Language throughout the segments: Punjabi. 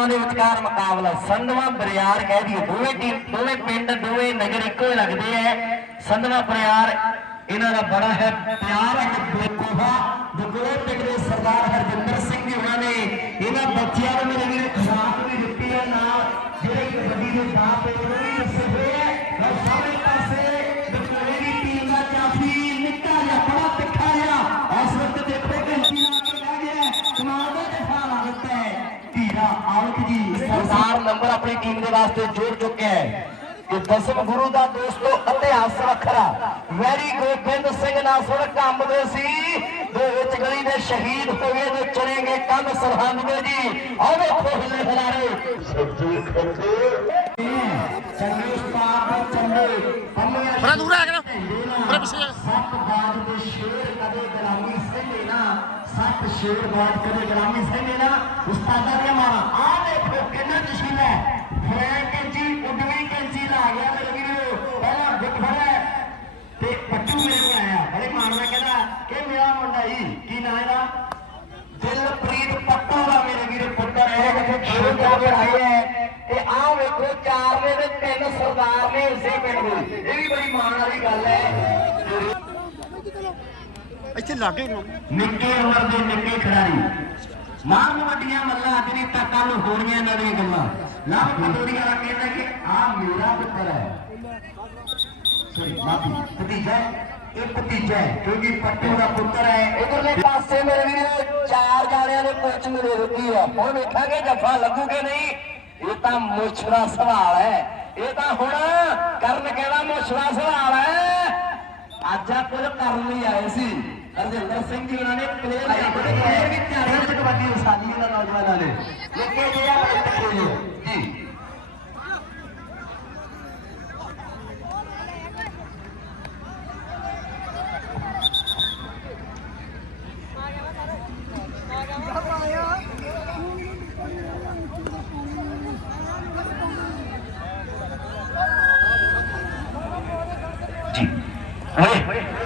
ਟੀਮਾਂ ਦੇ ਵਿਚਕਾਰ ਮੁਕਾਬਲਾ। ਸੰਧਵਾਂ ਬਰਿਆਰ ਕਹਿ ਦਈਏ, ਦੋਵੇਂ ਟੀਮ, ਦੋਵੇਂ ਪਿੰਡ, ਦੋਵੇਂ ਨਗਰ ਇੱਕੋ ਹੀ ਲੱਗਦੇ ਐ। ਸੰਧਵਾਂ ਬਰਿਆਰ, ਇਹਨਾਂ ਦਾ ਬੜਾ ਹੈ ਪਿਆਰ ਹੈ ਬਕੋਹਾ ਬਕੋਹਾ ਪਿੰਡ ਦੇ ਸਰਦਾਰ ਹਰਜਿੰਦਰ ਸਿੰਘ ਜੀ ਉਹਨਾਂ ਨੇ ਇਹਨਾਂ ਬੱਚਿਆਂ ਨੂੰ ਮੇਰੇ ਵੀਰੇ ਖੁਰਾਕ ਵੀ ਦਿੱਤੀ ਹੈ ਨਾਲ, ਜਿਹੜੇ ਕਬੱਡੀ ਦੇ ਦਾਅ ਤੇ ਆਪਣੀ ਟੀਮ ਦੇ ਵਾਸਤੇ ਜੋੜ ਚੁੱਕਿਆ ਹੈ। ਕਿ ਦਸਮ ਗੁਰੂ ਦਾ ਦੋਸਤੋ ਇਤਿਹਾਸ ਵੱਖਰਾ। ਵੈਰੀ ਗੋਬਿੰਦ ਸਿੰਘ ਨਾਲ ਸੁਣ ਕੰਮ ਦੇ ਸੀ। ਦੇ ਵਿੱਚ ਗਲੀ ਦੇ ਸ਼ਹੀਦ ਹੋ ਗਏ ਤੇ ਚੜੇਗੇ ਕੰਨ ਸਰਹੰਦ ਦੇ ਜੀ। ਆਹ ਵੇਖੋ ਹਿੱਲੇ ਹਲਾਰੇ। ਸੱਜੇ ਖੰਡੇ ਚੰਗੇ ਉਸਤਾਦ ਚੰਗੇ ਥੋੜਾ ਦੂਰ ਆ ਕੇ ਨਾ। ਥੋੜਾ ਪਿੱਛੇ ਜਾ। ਸੱਤ ਬਾਜ ਦੇ ਸ਼ੇਰ ਕਦੇ ਗਲਾਮੀ ਸਹਿਲੇ ਨਾ ਸੱਤ ਸ਼ੇਰ ਬਾਜ ਕਦੇ ਗਲਾਮੀ ਸਹਿਲੇ ਨਾ ਉਸਤਾਦਾਂ ਦੀਆਂ ਮਾਰਾਂ। ਆ ਦੇਖੋ ਕਿੰਨਾ ਜਸ਼ੀਨ ਹੈ। ਫਰੈਂਕ ਕੈਂਚੀ ਉਡਵੀਂ ਕੈਂਚੀ ਲਾ ਗਿਆ ਮੇਰੇ ਵੀਰੋ। ਪਹਿਲਾਂ ਗੁੱਟ ਫੜਿਆ ਤੇ ਪੱਟੂ ਮੇਰੇ ਕੋਲ ਆਇਆ। ਬੜੇ ਮਾਣ ਨਾਲ ਕਹਿੰਦਾ ਕਿ ਮੇਰਾ ਮੁੰਡਾ ਹੀ ਕੀ ਨਾਂ ਇਹਦਾ? ਦਿਲਪ੍ਰੀਤ ਪੱਟੂ ਦਾ ਮੇਰੇ ਵੀਰੇ ਪੁੱਤਰ ਹੈ। ਕਿ ਖੇਡ ਜਾ ਕੇ ਆਏ ਹੈ। ਤੇ ਆਹ ਵੇਖੋ ਚਾਰ ਨੇ ਤੇ ਤਿੰਨ ਸਰਦਾਰ ਨੇ ਇਸੇ ਪਿੰਡ ਦੇ। ਇਹ ਵੀ ਬੜੀ ਮਾਣ ਵਾਲੀ ਗੱਲ ਹੈ। ਇੱਥੇ ਲਾਗੇ ਨਿੱਕੇ ਉਮਰ ਦੇ ਨਿੱਕੇ ਖਿਡਾਰੀ। ਮਾਰ ਵੱਡੀਆਂ ਮੱਲਾਂ ਅੱਜ ਨਹੀਂ ਤਾਂ ਕੱਲ ਹੋਣੀਆਂ ਇਹਨਾਂ ਦੀਆਂ ਗੱਲਾਂ। ਲਵ ਪਟੋਰੀ ਵਾਲਾ ਕਹਿੰਦਾ ਕਿ ਆਹ ਮੇਰਾ ਪੁੱਤਰ ਹੈ ਸੋਰੀ ਮਾਫੀ ਭਤੀਜਾ ਹੈ। ਇਹ ਭਤੀਜਾ ਕਿਉਂਕਿ ਪੱਟੂ ਦਾ ਪੁੱਤਰ ਹੈ ਇਧਰਲੇ ਪਾਸੇ ਮੇਰੇ ਵੀਰੋ ਚਾਰ ਜਾਣਿਆਂ ਨੇ ਕੋਚਿੰਗ ਦੇ ਦਿੱਤੀ ਹੈ ਹੁਣ ਵੇਖਾਂਗੇ ਜੱਫਾ ਲੱਗੂਗੇ ਨਹੀਂ। ਇਹ ਤਾਂ ਮੁਛੜਾ ਸਵਾਲ ਹੈ। ਇਹ ਤਾਂ ਹੁਣ ਕਰਨ ਕਹਿੰਦਾ ਮੁਛੜਾ ਸਵਾਲ ਹੈ। ਅੱਜ ਆ ਕੁਝ ਕਰਨ ਲਈ ਆਏ ਸੀ। ਹਰਜਿੰਦਰ ਸਿੰਘ ਜੀ ਉਹਨਾਂ ਨੇ ਪਲੇਅਰ ਪਲੇਅਰ ਵੀ ਤਿਆਰੀ ਵਿੱਚ ਕਬੱਡੀ ਉਸਾਲੀ ਉਹਨਾਂ ਨੌਜਵਾਨਾਂ ਨੇ। ਲੱਗੇ ਜੇ ਆ ਬੜੇ ਤੱਕੇ ਜੀ ਜੀ ਓਏ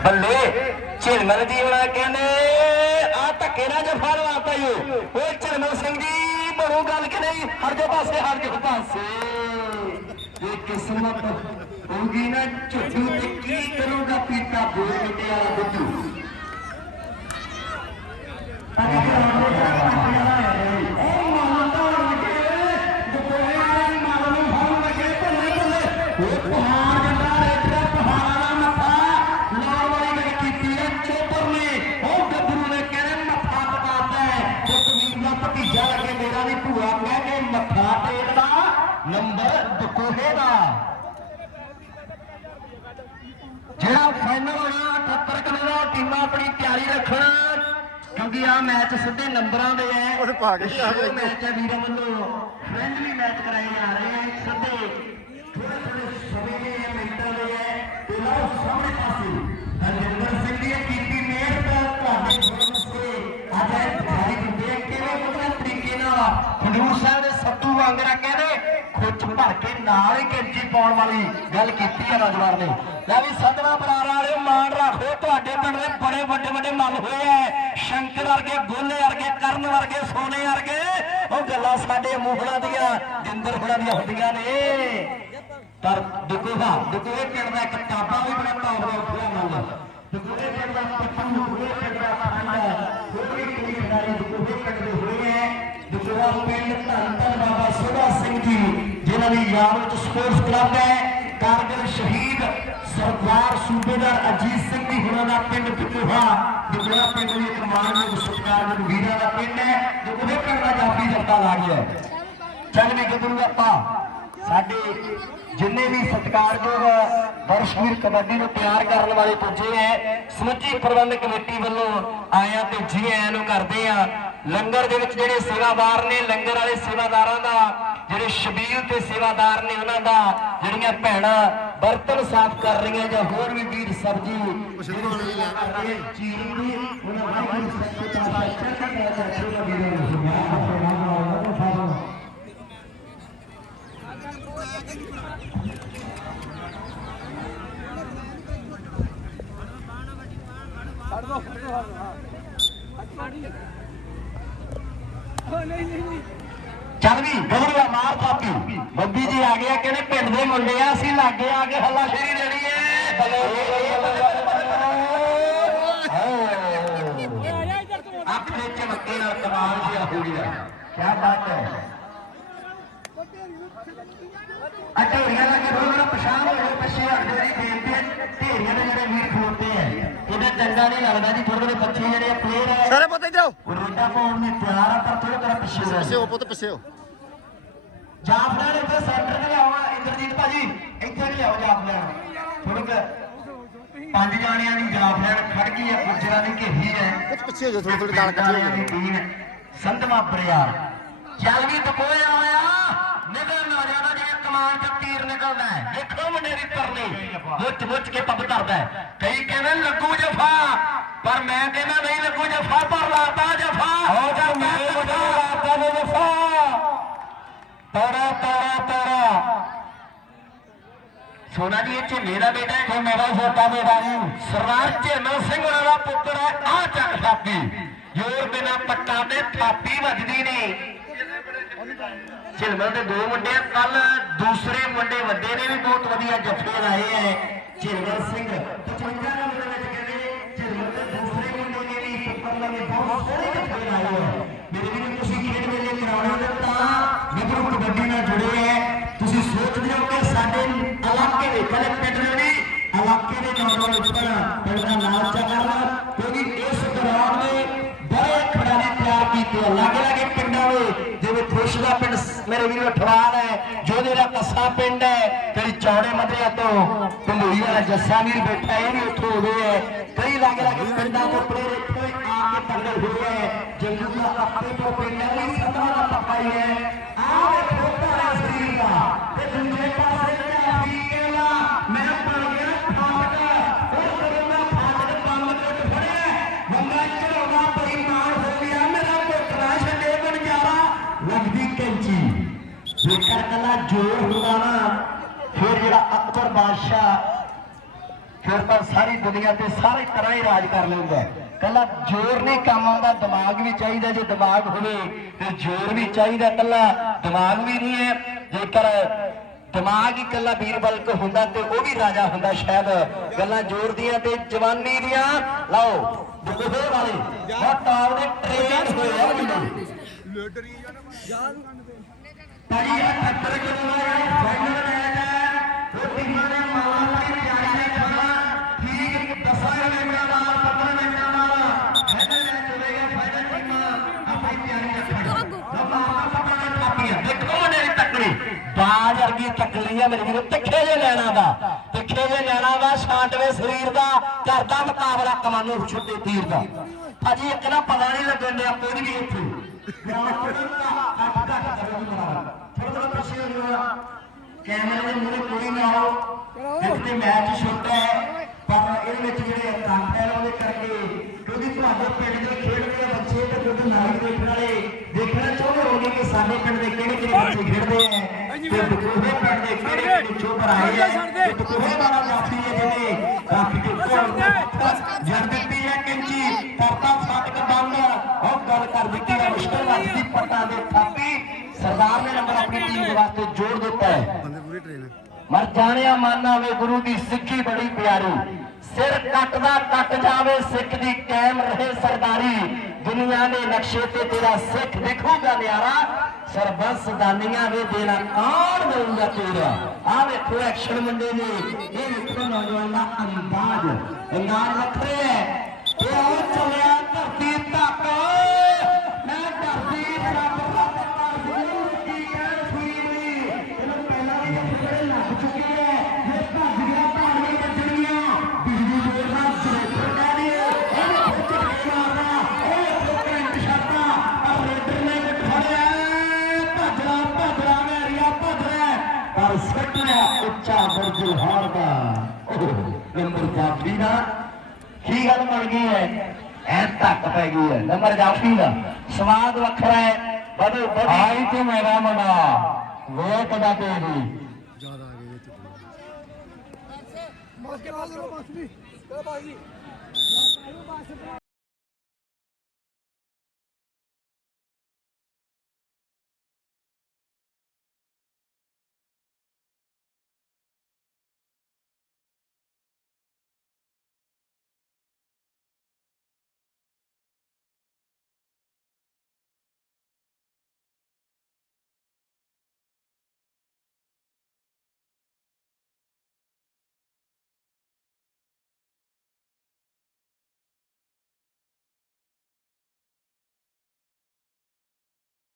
ਬੱਲੇ, ਝਿਲਮਲ ਜੀ ਉਹਨਾਂ ਕਹਿੰਦੇ ਆ ਧੱਕੇ ਨਾਲ ਜਫਾ ਲਵਾਤਾ ਈ ਓ। ਓਏ, ਝਿਲਮਲ ਸਿੰਘ ਜੀ ਬਣੂ ਗੱਲ ਕਿ ਨਹੀਂ? ਹਰ ਜੋ ਪਾਸੇ ਹਰ ਜੋ ਪਾਸੇ। ਇਹ ਕਿਸਮਤ ਹੋਗੀ ਨਾ ਝੁੱਟੂ ਤੇ ਕੀ ਕਰੂਗਾ ਪੀਤਾ ਬੋਲ ਮਿੱਟੇ ਵਾਲਾ ਬੁੱਧੂ ਫਾਈਨਲ ਹੋਣਾ 78 ਕਿਲੋ ਦਾ ਟੀਮਾਂ ਆਪਣੀ ਤਿਆਰੀ ਰੱਖਣ। ਕਿਉਂਕਿ ਆ ਮੈਚ ਸਿੱਧੇ ਨੰਬਰਾਂ ਦੇ ਹੈ। ਉਹਦੇ ਪਾ ਕੇ ਮੈਚ ਹੈ ਵੀਰਾਂ ਵੱਲੋਂ। ਫ੍ਰੈਂਡਲੀ ਮੈਚ ਕਰਾਏ ਜਾ ਰਹੇ ਹੈ। ਸਿੱਧੇ ਥੋੜੇ ਥੋੜੇ ਸਮੇਂ ਦੇ ਮਿੰਟਾਂ ਦੇ ਹੈ। ਤੇ ਲਓ ਸਾਹਮਣੇ ਪਾਸੇ। ਨਾਲ ਹੀ ਕੈਂਚੀ ਪਾਉਣ ਵਾਲੀ ਗੱਲ ਕੀਤੀ ਹੈ ਨੌਜਵਾਨ ਨੇ। ਲੈ ਵੀ ਸਦਵਾ ਬਰਾਰ ਵਾਲਿਓ ਮਾਣ ਰੱਖੋ, ਤੁਹਾਡੇ ਪਿੰਡ ਦੇ ਬੜੇ ਵੱਡੇ ਵੱਡੇ ਮੱਲ ਹੋਏ ਐ ਸ਼ੰਕਰ ਵਰਗੇ, ਗੋਲੇ ਵਰਗੇ, ਕਰਨ ਵਰਗੇ, ਸੋਨੇ ਵਰਗੇ, ਉਹ ਗੱਲਾਂ ਸਾਡੇ ਮੂਹਣਾ ਦੀਆਂ, ਜਿੰਦਰ ਹੁਣਾਂ ਦੀਆਂ ਹੁੰਦੀਆਂ ਨੇ। ਪਰ ਦੁਕੋਹਾ ਦੁਕੋਹੇ ਪਿੰਡ ਦਾ ਇੱਕ ਕਾਬਾ ਵੀ ਬੜਾ ਟੌਪ ਦਾ ਉੱਠਿਆ ਮੰਨ ਦੁਕੋਹੇ ਪਿੰਡ ਦਾ ਪੱਪੂ ਦੁਕੋਹੇ ਪਿੰਡ ਦਾ ਫਰੰਡ ਹੋਰ ਵੀ ਕਈ ਖਿਡਾਰੀ ਦੁਕੋਹੇ ਪਿੰਡ ਦੇ ਹੋਏ ਐ ਦੁਕੋਹਾ ਪਿੰਡ ਧੰਨ ਧੰਨ ਬਾਬਾ ਸੋਢਾ ਸਿੰਘ ਜੀ। ਜਿਨ੍ਹਾਂ ਦੀ ਯਾਦ ਵਿੱਚ ਸਪੋਰਟਸ ਕਲੱਬ ਹੈ। ਕਾਰਗਿਲ ਸ਼ਹੀਦ ਸਰਦਾਰ ਸੂਬੇਦਾਰ ਅਜੀਤ ਸਿੰਘ ਜੀ ਹੁਣਾਂ ਦਾ ਪਿੰਡ ਦੁਕੋਹਾ ਦੁਕੋਹਾ ਪਿੰਡ ਦੀ ਇੱਕ ਮਾਨਯੋਗ ਸਤਿਕਾਰਯੋਗ ਵੀਰਾਂ ਦਾ ਪਿੰਡ ਹੈ। ਦੁਕੋਹੇ ਪਿੰਡ ਦਾ ਜਾਫੀ ਜੱਟਾ ਲਾ ਗਿਆ ਚੱਲ ਵੀ ਗੱਭਰੂ ਆਪਾਂ ਸਾਡੇ ਜਿੰਨੇ ਵੀ ਸਤਿਕਾਰਯੋਗ ਦਰਸ਼ਕਵੀਰ ਕਬੱਡੀ ਨੂੰ ਪਿਆਰ ਕਰਨ ਵਾਲੇ ਪੁੱਜੇ ਐ ਸਮੁੱਚੀ ਪ੍ਰਬੰਧਕ ਕਮੇਟੀ ਵੱਲੋਂ ਆਇਆ ਤੇ ਜੀ ਆਇਆਂ ਨੂੰ ਕਰਦੇ ਆ ਲੰਗਰ ਦੇ ਵਿੱਚ ਜਿਹੜੇ ਸੇਵਾਦਾਰ ਨੇ ਲੰਗਰ ਵਾਲੇ ਸੇਵਾਦਾਰਾਂ ਦਾ ਜਿਹੜੇ ਸ਼ਬੀਲ ਤੇ ਸੇਵਾਦਾਰ ਨੇ ਉਹਨਾਂ ਦਾ ਜਿਹੜੀਆਂ ਭੈਣਾਂ ਬਰਤਨ ਸਾਫ਼ ਕਰ ਰਹੀਆਂ ਜਾਂ ਹੋਰ ਵੀ ਵੀਰ ਸਬਜੀ ਚੀਰੀ ਦੀ ਉਹਨਾਂ ਵਾਹਿਗੁਰੂ ਸੱਚੇ ਪਾਤਸ਼ਾਹ ਚੜ੍ਹਦੀ ਕਲਾ ਚ ਰੱਖੇ ਉਹਨਾਂ ਵੀਰਾਂ ਨੂੰ ਸੁਭਾਨ ਚੱਲ ਵੀ ਗੱਭਰੂਆ ਮਾਰ ਥਾਪੀ ਬੱਬੀ ਜੀ ਆ ਗਿਆ ਕਹਿੰਦੇ ਪਿੰਡ ਦੇ ਮੁੰਡੇ ਆ ਅਸੀਂ ਲਾਗੇ ਆ ਕੇ ਹੱਲਾ ਸ਼ੇਰੀ ਦੇਣੀ ਏ। ਆਪਣੇ ਚਮੱਕੇ ਨਾਲ ਕਮਾਲ ਜਿਹਾ ਹੋ ਗਿਆ ਕੀ ਬਾਤ ਹੈ। ਆ ਢੇਰੀਆਂ ਲੱਗੇ ਰੋਣਾ ਪਛਾਣ ਹੋ ਗਏ ਪਿੱਛੇ ਹਟਦੇ ਦੀ ਬੇਨਤੀ ਹੈ ਢੇਰੀਆਂ ਦੇ ਜਿਹੜੇ ਵੀਰ ਖਲੋਤੇ ਆ ਇਹਦਾ ਚੰਗਾ ਨਹੀਂ ਲੱਗਦਾ ਜੀ ਥੋੜੇ ਥੋੜੇ ਬੱਚੇ ਜਿਹੜੇ ਪਲੇਅਰ ਹੈ ਸਾਰੇ ਪੁੱਤ ਇੱਧਰ ਆਓ। ਰੋਡਾ ਪਾਉਣ ਨੂੰ ਤਿਆਰ ਆ ਪਰ ਥੋੜਾ ਥੋੜਾ ਪਿੱਛੇ ਹੋ ਪਿੱਛੇ ਹੋ ਪੁੱਤ ਪਿੱਛੇ ਹੋ। ਜਾਫਰਾਂ ਇੱਥੇ ਸੈਂਟਰ ਤੇ ਲਿਆਓ ਇੰਦਰਜੀਤ ਭਾਜੀ ਇੱਥੇ ਵੀ ਲਿਆਓ ਜਾਫਰਾਂ ਥੋੜੀ ਕੁ ਪੰਜ ਜਾਣਿਆਂ ਦੀ ਜਾਫਰਾਂ ਖੜ ਗਈ ਹੈ ਗੁੱਜਰਾਂ ਦੀ ਘੇਰੀ ਹੈ। ਪੁੱਤ ਪਿੱਛੇ ਹੋ ਜਾ ਥੋੜੀ ਥੋੜੀ ਦਾਲ ਕੱਢੀ ਟੀਮ ਸੰਧਮਾ ਬਰਿਆਰ। ਚੱਲ ਵੀ ਦਬੋਇਆ ਹੋਇਆ ਨਿਕਲ ਨਾ ਜਾਂਦਾ ਜਿਵੇਂ ਕਮਾਨ ਚ ਤੀਰ ਨਿਕਲਦਾ ਹੈ। ਦੇਖੋ ਮੁੰਡੇ ਦੀ ਤਰਨੀ ਮੁੱਚ ਮੁੱਚ ਕੇ ਪੱਬ ਕਰਦਾ ਹੈ। ਕਈ ਕਹਿੰਦੇ ਲੱਗੂ ਜਫਾ ਪਰ ਮੈਂ ਕਹਿੰਦਾ ਨਹੀਂ ਲੱਗੂ ਜਫਾ ਪਰ ਲਾਤਾ ਜਫਾ। ਹੋ ਜਾ ਲਾਤਾ ਨੇ ਜਫਾ। ਤੋਰਾ ਤੋਰਾ ਤੋਰਾ। ਸੋਨਾ ਜੀ, ਇਹ ਝਿੰਨੇ ਬੇਟਾ ਹੈ ਮੇਰਾ ਛੋਟਾ ਬੇਟਾ ਨਹੀਂ ਸਰਦਾਰ ਝਿੰਨਾ ਸਿੰਘ ਹੋਣਾ ਦਾ ਪੁੱਤਰ ਹੈ, ਆ ਚੱਕ ਥਾਪੀ ਜੋਰ ਬਿਨਾ ਪੱਟਾਂ ਤੇ ਥਾਪੀ ਵੱਜਦੀ ਨਹੀਂ ਝਿਲਮਲ ਦੇ ਦੋ ਮੁੰਡੇ ਕੱਲ ਦੂਸਰੇ ਮੁੰਡੇ ਵੱਡੇ ਨੇ ਵੀ ਬਹੁਤ ਵਧੀਆ ਜੱਫੇ ਲਾਏ ਹੈ ਝਿਲਮਲ ਸਿੰਘ 55 ਨੰਬਰ ਵਿੱਚ ਕਹਿੰਦੇ ਝਿਲਮਲ ਦੇ ਦੂਸਰੇ ਮੁੰਡੇ ਨੇ ਵੀ ਪੁੱਤਰ ਨੇ ਬਹੁਤ ਸੋਹਣੇ ਜੱਫੇ ਲਾਏ ਐ ਜੋਧੇ ਪਿੰਡ ਹੈ, ਕਈ ਚੌੜੇ ਮਧਰਿਆ ਤੋਂ ਪੰਡੂਈ ਵਾਲਾ ਜੱਸਾ ਵੀਰ ਬੈਠਾ, ਇਹ ਵੀ ਉੱਥੋਂ ਹੋ ਹੈ। ਕਈ ਲਾਗੇ ਲਾਗੇ ਪਿੰਡਾਂ ਤੋਂ ਪਲੇਅਰ ਇੱਥੇ ਆ ਕੇ ਤਗੜੇ ਹੋਏ ਹੈ। ਜੰਗੂ ਦਾ ਆਪੇ ਤੋਂ ਪਿੰਡ ਹੈ ਵੀ ਸਦਾ ਦਾ ਪੱਕਾ ਹੀ ਹੈ। ਆਹ ਵੇਖੋ ਤਾਰਾ ਸਰੀਰ ਦਾ। ਤੇ ਦੂਜੇ ਪਾਸੇ ਤੇ ਅਫਰੀਕਾ ਮੈਂ ਕੱਲਾ ਜੋਰ ਹੁੰਦਾ ਨਾ ਫਿਰ ਜਿਹੜਾ ਅਕਬਰ ਬਾਦਸ਼ਾਹ ਫਿਰ ਤਾਂ ਸਾਰੀ ਦੁਨੀਆ ਤੇ ਸਾਰੇ ਤਰ੍ਹਾਂ ਹੀ ਰਾਜ ਕਰ ਲੈਂਦਾ ਹੈ। ਕੱਲਾ ਜ਼ੋਰ ਨਹੀਂ ਕੰਮ ਆਉਂਦਾ ਦਿਮਾਗ ਵੀ ਚਾਹੀਦਾ ਜੇ ਦਿਮਾਗ ਹੋਵੇ ਤੇ ਜ਼ੋਰ ਵੀ ਚਾਹੀਦਾ ਕੱਲਾ ਦਿਮਾਗ ਵੀ ਨਹੀਂ ਹੈ। ਜੇਕਰ ਦਿਮਾਗ ਹੀ ਕੱਲਾ ਬੀਰਬਲ ਕੋ ਹੁੰਦਾ ਤੇ ਉਹ ਵੀ ਰਾਜਾ ਹੁੰਦਾ ਸ਼ਾਇਦ। ਗੱਲਾਂ ਜ਼ੋਰ ਦੀਆਂ ਤੇ ਜਵਾਨੀ ਦੀਆਂ। ਲਓ ਦੁਖਦੇ ਵਾਲੇ ਬਹੁਤ ਟਾਲ ਦੇ ਟ੍ਰੇਨ ਹੋਏ ਆ ਮੁੰਡੇ ਭਾਜੀ ਇਹ ਟੱਕਰ ਕਿਉਂ ਆਇਆ ਫਾਈਨਲ ਮੈਚ ਹੈ। ਉਹ ਟੀਮਾਂ ਨੇ ਮਾਲਾਂ ਦੀ ਤਿਆਰੀ ਨੇ ਕਰਨਾ ਠੀਕ, ਦਸਾਂ ਮਿੰਟਾਂ ਨਾਲ 15 ਮਿੰਟਾਂ ਨਾਲ ਫਾਈਨਲ ਮੈਚ ਹੋਵੇਗਾ ਫਾਈਨਲ ਟੀਮਾਂ ਆਪਣੀ ਤਿਆਰੀ ਰੱਖਣ ਸਭਾ ਆਪਣਾ ਥਾਪੀਆਂ ਦੇਖੋ ਮੁੰਡੇ ਤੱਕੜੀ ਬਾਜ ਵਰਗੀ ਤੱਕੜੀ ਆ ਮੇਰੇ ਵੀਰੋ। ਤਿੱਖੇ ਜੇ ਲੈਣਾ ਦਾ ਤਿੱਖੇ ਜੇ ਲੈਣਾ ਦਾ ਛਾਂਟਵੇਂ ਸਰੀਰ ਦਾ ਕਰਦਾ ਮੁਕਾਬਲਾ ਕਮਾਨੋ ਛੁੱਟੇ ਤੀਰ ਦਾ। ਭਾਜੀ, ਇੱਕ ਨਾ ਪਤਾ ਨਹੀਂ ਲੱਗਣ ਡਿਆ, ਕੋਈ ਵੀ ਇੱਥੇ। ਥੋੜਾ ਪਿੱਛੇ ਹੋ ਜਾਓ ਕੈਮਰੇ ਦੇ ਮੂਹਰੇ ਕੋਈ ਨਾ ਆਓ। ਇੱਥੇ ਮੈਚ ਛੋਟਾ ਹੈ ਪਰ ਇਹਦੇ ਵਿੱਚ ਜਿਹੜੇ ਕੱਟ ਹੈ ਉਹਦੇ ਕਰਕੇ ਕਿਉਂਕਿ ਤੁਹਾਡੇ ਪਿੰਡ ਦੇ ਖੇਡਦੇ ਬੱਚੇ ਤੇ ਕਿਉਂਕਿ ਲਾਈਵ ਦੇਖਣ ਵਾਲੇ ਦੇਖਣਾ ਚਾਹੁੰਦੇ ਹੋਣਗੇ ਕਿ ਸਾਡੇ ਪਿੰਡ ਦੇ ਕਿਹੜੇ ਕਿਹੜੇ ਬੱਚੇ ਖੇਡਦੇ ਆ ਤੇ ਬਕੂਹੇ ਪਿੰਡ ਦੇ ਕਿਹੜੇ ਕਿਹੜੇ ਚੋਬਰ ਆਏ ਤੇ ਬਕੂਹੇ ਵਾਲਾ ਜਾਫੀ ਹੈ ਜਿਹਨੇ ਕਾਫੀ ਜੜ ਦਿੱਤੀ ਹੈ ਕਿੰਚੀ ਕਰਤਾ ਫਾਟਕ ਬੰਦ ਉਹ ਗੱਲ ਕਰ ਦਿੱਤੀ ਹੈ ਮੁਸ਼ਕਲ ਲੱਗਦੀ ਪੱਟਾਂ ਦੇ ਥਾਪੀ। ਸਰਦਾਰ ਨੇ ਨੰਬਰ ਆਪਣੀ ਟੀਮ ਦੇ ਵਾਸਤੇ ਜੋੜ ਦਿੱਤਾ ਹੈ। ਮਰ ਜਾਣਿਆ ਮਾਨਾ ਵੇ ਗੁਰੂ ਦੀ ਸਿੱਖੀ ਬੜੀ ਪਿਆਰੀ। ਸਿਰ ਕੱਟਦਾ ਕੱਟ ਜਾਵੇ ਸਿੱਖ ਦੀ ਕਾਇਮ ਰਹੇ ਸਰਦਾਰੀ। ਦੁਨੀਆ ਦੇ ਨਕਸ਼ੇ ਤੇ ਤੇਰਾ ਸਿੱਖ ਦਿਖੂਗਾ ਨਿਆਰਾ। ਸਰਬੰਸ ਦਾਨੀਆਂ ਵੇ ਦੇਣਾ ਕੌਣ ਦੇਊਗਾ ਤੇਰਾ। ਆ ਵੇਖੋ ਐਕਸ਼ਨ ਮੁੰਡੇ ਨੇ। ਇਹ ਵੇਖੋ ਨੌਜਵਾਨ ਦਾ ਅੰਦਾਜ਼। ਅੰਦਾਜ਼ ਵੱਖਰੇ ਹੈ। ਉੱਚਾ ਦਾ ਨੰਬਰ ਜਾਫੀ ਦਾ। ਕੀ ਗੱਲ ਬਣ ਗਈ ਹੈ? ਐ ਧੱਕ ਪੈ ਗਈ ਹੈ। ਨੰਬਰ ਜਾਫੀ ਦਾ। ਸਵਾਦ ਵੱਖਰਾ ਹੈ। ਬਦੋ ਬਦੀ ਆਈ ਤੇ ਮੇਰਾ ਮੁੰਡਾ। ਵੇਖ ਦਾ ਤੇਰੀ। ਜ਼ਿਆਦਾ ਆ ਗਏ ਵਿੱਚ। ਮਾਸਕੇ ਬਾਸ ਕਰੋ ਵੀ ਕਰੋ ਬਾਜੀ